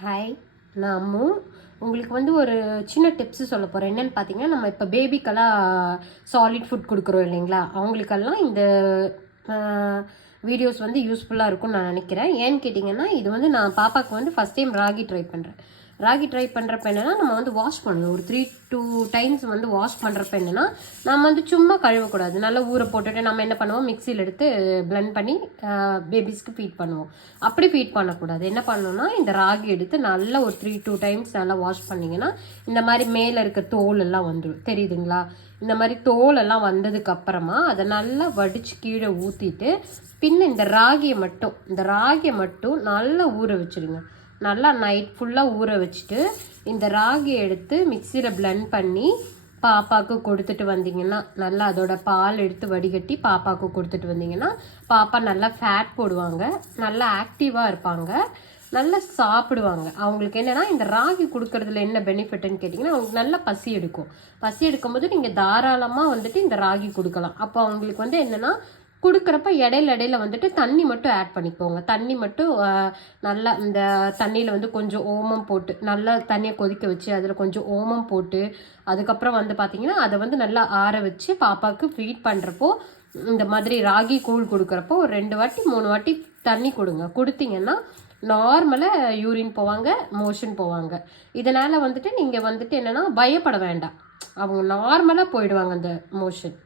Hi, நான் அம்மு. உங்களுக்கு வந்து ஒரு சின்ன டிப்ஸு சொல்ல போகிறேன். என்னென்னு பார்த்தீங்கன்னா, நம்ம இப்போ பேபிக்கெல்லாம் சாலிட் ஃபுட் கொடுக்குறோம் இல்லைங்களா? அவங்களுக்கெல்லாம் இந்த வீடியோஸ் வந்து யூஸ்ஃபுல்லாக இருக்கும்னு நான் நினைக்கிறேன். ஏன்னு கேட்டிங்கன்னா, இது வந்து நான் பாப்பாவுக்கு வந்து ஃபஸ்ட் டைம் ராகி ட்ரை பண்ணுறேன். ராகி ட்ரை பண்ணுறப்ப என்னென்னா, நம்ம வந்து வாஷ் பண்ணணும். ஒரு 3-2 டைம்ஸ் வந்து வாஷ் பண்ணுறப்ப என்னென்னா, நம்ம வந்து சும்மா கழுவக்கூடாது. நல்லா ஊற போட்டுட்டு நம்ம என்ன பண்ணுவோம், மிக்சியில் எடுத்து பிளெண்ட் பண்ணி பேபிஸ்க்கு ஃபீட் பண்ணுவோம். அப்படி ஃபீட் பண்ணக்கூடாது. என்ன பண்ணணும்னா, இந்த ராகி எடுத்து நல்லா ஒரு 3-2 டைம்ஸ் நல்லா வாஷ் பண்ணிங்கன்னா, இந்த மாதிரி மேலே இருக்க தோல் எல்லாம் வந்துடும். தெரியுதுங்களா? இந்த மாதிரி தோல் எல்லாம் வந்ததுக்கு அப்புறமா அதை நல்லா வடித்து கீழே ஊற்றிட்டு, பின்ன இந்த ராகியை மட்டும் நல்லா ஊற வச்சுருங்க. நல்லா நைட் ஃபுல்லாக ஊற வச்சுட்டு இந்த ராகியை எடுத்து மிக்சியில் பிளெண்ட் பண்ணி பாப்பாவுக்கு கொடுத்துட்டு வந்தீங்கன்னா, நல்லா அதோட பால் எடுத்து வடிகட்டி பாப்பாவுக்கு கொடுத்துட்டு வந்தீங்கன்னா, பாப்பா நல்லா ஃபேட் போடுவாங்க, நல்லா ஆக்டிவாக இருப்பாங்க, நல்லா சாப்பிடுவாங்க. அவங்களுக்கு என்னென்னா, இந்த ராகி கொடுக்கறதுல என்ன பெனிஃபிட்னு கேட்டிங்கன்னா, அவங்களுக்கு நல்லா பசி எடுக்கும். பசி எடுக்கும்போது நீங்கள் தாராளமாக வந்துட்டு இந்த ராகி கொடுக்கலாம். அப்போ அவங்களுக்கு வந்து என்னென்னா, கொடுக்குறப்ப இடையில வந்துட்டு தண்ணி மட்டும் ஆட் பண்ணிக்கோங்க. தண்ணி மட்டும் நல்லா இந்த தண்ணியில் வந்து கொஞ்சம் ஓமம் போட்டு நல்லா தண்ணியை கொதிக்க வச்சு அதில் கொஞ்சம் ஓமம் போட்டு அதுக்கப்புறம் வந்து பார்த்திங்கன்னா, அதை வந்து நல்லா ஆற வச்சு பாப்பாவுக்கு ஃபீட் பண்ணுறப்போ இந்த மாதிரி ராகி கூழ் கொடுக்குறப்போ ஒரு 2 வாட்டி 3 வாட்டி தண்ணி கொடுங்க. கொடுத்தீங்கன்னா நார்மலாக யூரின் போவாங்க, மோஷன் போவாங்க. இதனால் வந்துட்டு நீங்கள் வந்துட்டு என்னென்னா பயப்பட வேண்டாம். அவங்க நார்மலாக போயிடுவாங்க அந்த மோஷன்.